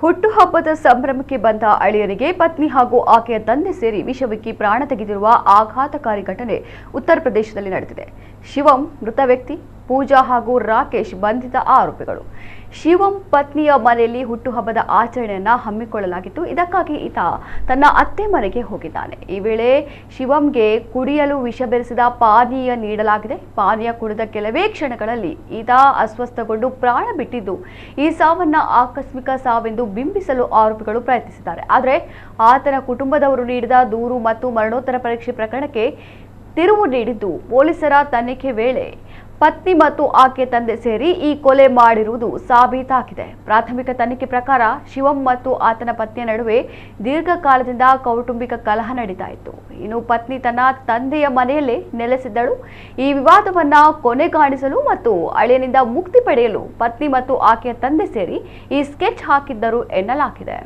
ಹುಟ್ಟುಹಬ್ಬದ ಸಂಭ್ರಮಕ್ಕೆ ಬಂದ ಅಳಿಯನಿಗೆ ಪತ್ನಿ ಹಾಗೂ ಆಕೆಯ ತಂದೆ ಸೇರಿ ವಿಷವಿಕ್ಕಿ ಪ್ರಾಣ ತೆಗೆದಿರುವ ಆಘಾತಕಾರಿ ಘಟನೆ ಉತ್ತರ ಪ್ರದೇಶದಲ್ಲಿ ನಡೆದಿದೆ. ಶಿವಂ ಮೃತ ವ್ಯಕ್ತಿ, ಪೂಜಾ ಹಾಗೂ ರಾಕೇಶ್ ಬಂಧಿತ ಆರೋಪಿಗಳು. ಶಿವಂ ಪತ್ನಿಯ ಮನೆಯಲ್ಲಿ ಹುಟ್ಟುಹಬ್ಬದ ಆಚರಣೆಯನ್ನ ಹಮ್ಮಿಕೊಳ್ಳಲಾಗಿತ್ತು. ಇದಕ್ಕಾಗಿ ಈತ ತನ್ನ ಅತ್ತೆ ಮನೆಗೆ ಹೋಗಿದ್ದಾನೆ. ಈ ವೇಳೆ ಶಿವಂಗೆ ಕುಡಿಯಲು ವಿಷ ಬೆರೆಸಿದ ಪಾನೀಯ ನೀಡಲಾಗಿದೆ. ಪಾನೀಯ ಕುಡಿದ ಕೆಲವೇ ಕ್ಷಣಗಳಲ್ಲಿ ಈತ ಅಸ್ವಸ್ಥಗೊಂಡು ಪ್ರಾಣ ಬಿಟ್ಟಿದ್ದು, ಈ ಸಾವನ್ನ ಆಕಸ್ಮಿಕ ಸಾವೆಂದು ಬಿಂಬಿಸಲು ಆರೋಪಿಗಳು ಪ್ರಯತ್ನಿಸಿದ್ದಾರೆ. ಆದರೆ ಆತನ ಕುಟುಂಬದವರು ನೀಡಿದ ದೂರು ಮತ್ತು ಮರಣೋತ್ತರ ಪರೀಕ್ಷೆ ಪ್ರಕರಣಕ್ಕೆ ತಿರುವು ನೀಡಿದ್ದು, ಪೊಲೀಸರ ತನಿಖೆ ವೇಳೆ ಪತ್ನಿ ಮತ್ತು ಆಕೆ ತಂದೆ ಸೇರಿ ಈ ಕೊಲೆ ಮಾಡಿರುವುದು ಸಾಬೀತಾಗಿದೆ. ಪ್ರಾಥಮಿಕ ತನಿಖೆ ಪ್ರಕಾರ ಶಿವಂ ಮತ್ತು ಆತನ ಪತ್ನಿಯ ನಡುವೆ ದೀರ್ಘಕಾಲದಿಂದ ಕೌಟುಂಬಿಕ ಕಲಹ ನಡೀತಾ ಇತ್ತು. ಇನ್ನು ಪತ್ನಿ ತನ್ನ ತಂದೆಯ ಮನೆಯಲ್ಲೇ ನೆಲೆಸಿದ್ದಳು. ಈ ವಿವಾದವನ್ನ ಕೊನೆಗಾಣಿಸಲು ಮತ್ತು ಅಳಿಯನಿಂದ ಮುಕ್ತಿ ಪಡೆಯಲು ಪತ್ನಿ ಮತ್ತು ಆಕೆಯ ತಂದೆ ಸೇರಿ ಈ ಸ್ಕೆಚ್ ಹಾಕಿದ್ದರು ಎನ್ನಲಾಗಿದೆ.